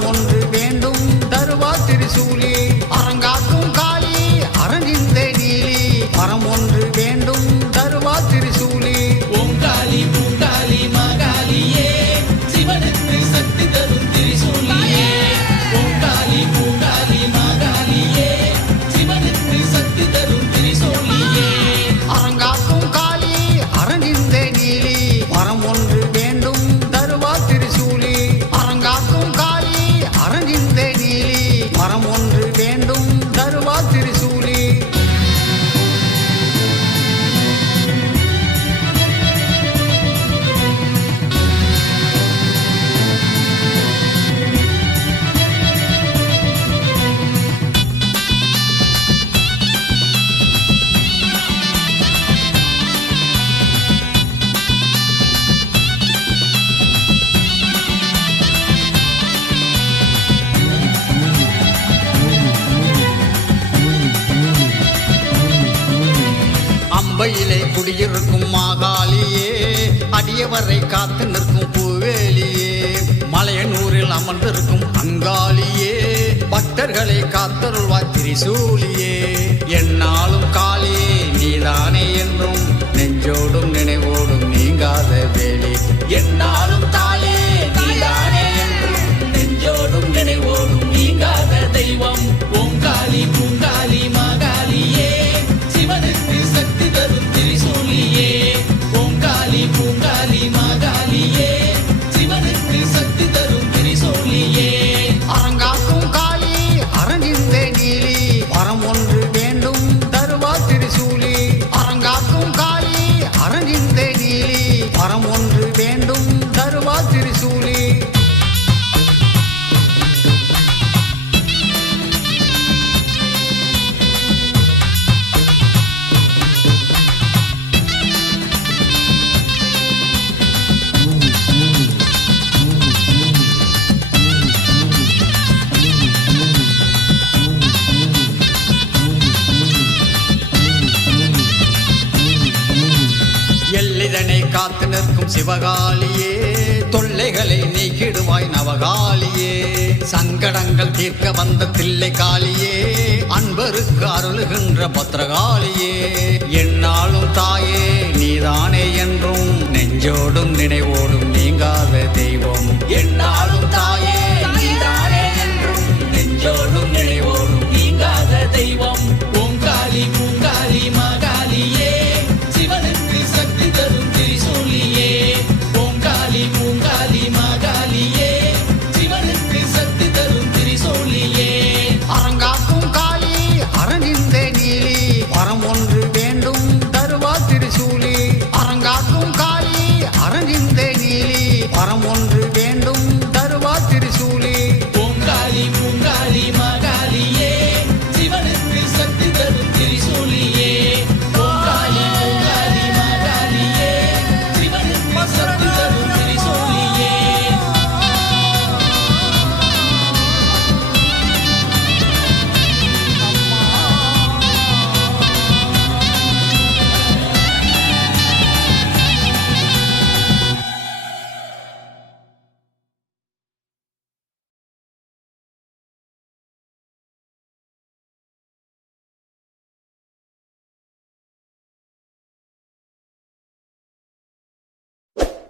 வரம் ஒன்று வேண்டும் தருவா திரிசூலி அரங்காக்கும் காளி அரங்கிந்த நீலி வரம் ஒன்று வேண்டும் தருவா திரிசூலி ஓங்காளி பூங்காளி மாகாளியே சிவனுக்கு சக்தி தரும் திரிசூலியே ஓங்காளி பூங்காளி மாகாளியே சிவனுக்கு சக்தி தரும் திரிசூலியே அரங்காக்கும் காளி அரங்கிந்த நீலி வரம் ஒன்று வேண்டும் தருவா திரிசூலி அரங்காக்கும் காளி அரங்கிந்த நீலி வரம் ஒன்று வேண்டும் தருவா திரிசூலி அம்பையிலே குடியிருக்கும் மாகாளியே அடியவரை காத்து நிற்கும் பூவேலியே மலையனூரில் அமர்ந்திருக்கும் அங்காளியே பக்தர்களை காத்தருள்வாய் திரிசூலியே என்னாலும் காளியே நீதானே என்றும் நெஞ்சோடும் நினைவோடும் நீங்காத வேலி என்னாலும் தாயே நீதானே என்றும் நெஞ்சோடும் நினைவோடும் நீங்காத தெய்வம் ஓங்காளி பூங்காளி மாகாளியே சிவனுக்கு சக்தி தரும் திரிசூலியே ஓங்காளி பூங்காளி மாகாளியே சிவனுக்கு சக்தி தரும் திரிசூலியே அரங்காக்கும் காளி அரங்கிந்த நீலி வரம் ஒன்று வேண்டும் தருவா திரிசூலி அரங்காக்கும் காளி அரங்கிந்த நீலி வரம் ஒன்று வேண்டும் தருவா திரிசூலி எல்லிதனை காத்து நிற்கும் சிவகாளியே தொல்லைகளை நீக்கிடுவாய் நவகாளியே சங்கடங்கள் தீர்க்க வந்த தில்லை காளியே அன்பருக்கு அருளுகின்ற பத்ரகாளியே என்னாலும் தாயே நீதானே என்றும் நெஞ்சோடும் நினைவோடும் நீங்காத தெய்வம் என்னாலும் தாயே